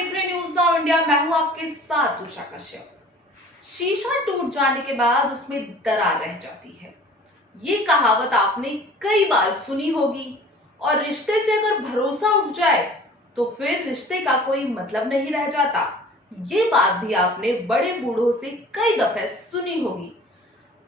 देख रहे news now India. मैं हूं आपके साथ उषा कश्यप। शीशा टूट जाने के बाद उसमें दरार रह जाती है, ये कहावत आपने कई बार सुनी होगी। और रिश्ते से अगर भरोसा उठ जाए तो फिर रिश्ते का कोई मतलब नहीं रह जाता। ये बात भी आपने बड़े बूढ़ों से कई दफे सुनी होगी।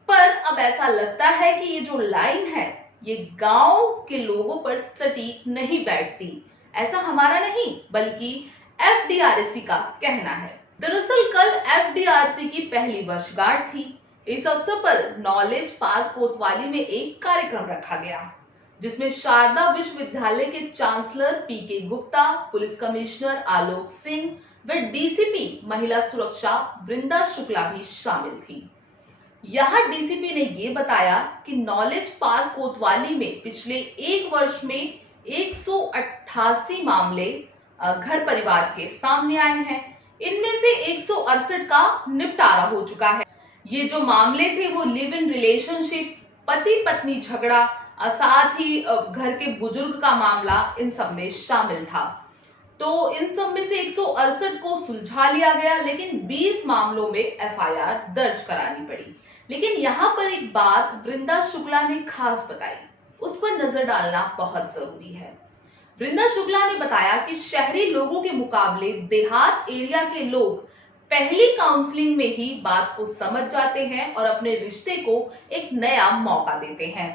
पर अब ऐसा लगता है कि ये जो लाइन है ये गांव के लोगों पर सटीक नहीं बैठती। ऐसा हमारा नहीं बल्कि एफडीआरसी का कहना है। दरअसल कल एफडीआरसी की पहली वर्षगांठ थी। इस अवसर पर नॉलेज पार्क कोतवाली में एक कार्यक्रम रखा गया, जिसमें शारदा विश्वविद्यालय के चांसलर पीके गुप्ता, पुलिस कमिश्नर आलोक सिंह व डीसीपी महिला सुरक्षा वृंदा शुक्ला भी शामिल थी। यहाँ डीसीपी ने ये बताया कि नॉलेज पार्क कोतवाली में पिछले एक वर्ष में 188 मामले घर परिवार के सामने आए हैं। इनमें से 168 का निपटारा हो चुका है। ये जो मामले थे वो लिव इन रिलेशनशिप, पति पत्नी झगड़ा, साथ ही घर के बुजुर्ग का मामला इन सब में शामिल था। तो इन सब में से 168 को सुलझा लिया गया, लेकिन 20 मामलों में एफआईआर दर्ज करानी पड़ी। लेकिन यहाँ पर एक बात वृंदा शुक्ला ने खास बताई, उस पर नजर डालना बहुत जरूरी है। वृंदा शुक्ला ने बताया कि शहरी लोगों के मुकाबले देहात एरिया के लोग पहली काउंसलिंग में ही बात को समझ जाते हैं और अपने रिश्ते को एक नया मौका देते हैं।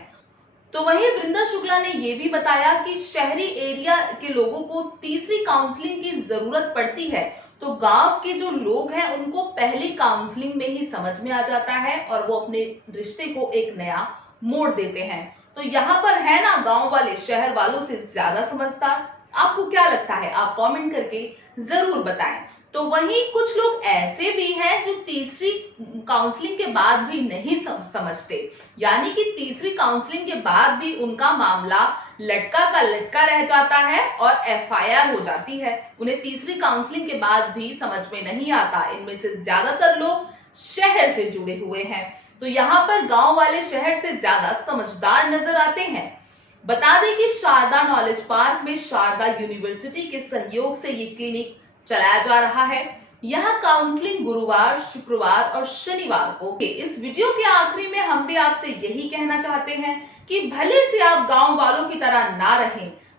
तो वहीं वृंदा शुक्ला ने यह भी बताया कि शहरी एरिया के लोगों को तीसरी काउंसलिंग की जरूरत पड़ती है, तो गांव के जो लोग हैं उनको पहली काउंसलिंग में ही समझ में आ जाता है और वो अपने रिश्ते को एक नया मोड़ देते हैं। तो यहाँ पर है ना गांव वाले शहर वालों से ज्यादा समझदार। आपको क्या लगता है? आप कमेंट करके जरूर बताएं। तो वहीं कुछ लोग ऐसे भी हैं जो तीसरी काउंसलिंग के बाद भी नहीं समझते, यानी कि तीसरी काउंसलिंग के बाद भी उनका मामला लटका का लटका रह जाता है और एफआईआर हो जाती है। उन्हें तीसरी काउंसलिंग के बाद भी समझ में नहीं आता। इनमें से ज्यादातर लोग शहर से जुड़े हुए हैं, तो यहाँ पर गांव वाले शहर से ज्यादा समझदार नजर आते हैं। बता दें कि शारदा नॉलेज पार्क में शारदा यूनिवर्सिटी के सहयोग से ये क्लिनिक चलाया जा रहा है। यहाँ काउंसलिंग गुरुवार, शुक्रवार और शनिवार को। इस वीडियो के आखिरी में हम भी आपसे यही कहना चाहते हैं कि भले से आप गांव वालों की तरह ना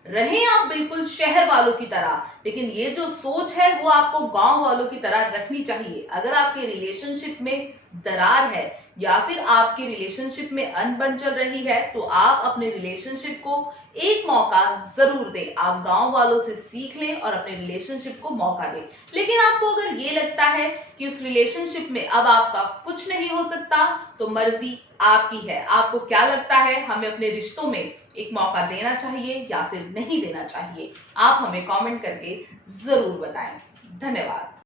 रहें आप बिल्कुल शहर वालों की तरह, लेकिन ये जो सोच है वो आपको गांव वालों की तरह रखनी चाहिए। अगर आपके रिलेशनशिप में दरार है या फिर आपकी रिलेशनशिप में अनबन चल रही है, तो आप अपने रिलेशनशिप को एक मौका जरूर दें। आप गांव वालों से सीख लें और अपने रिलेशनशिप को मौका दें। लेकिन आपको अगर ये लगता है कि उस रिलेशनशिप में अब आपका कुछ नहीं हो सकता, तो मर्जी आपकी है। आपको क्या लगता है, हमें अपने रिश्तों में एक मौका देना चाहिए या फिर नहीं देना चाहिए? आप हमें कमेंट करके जरूर बताएं। धन्यवाद।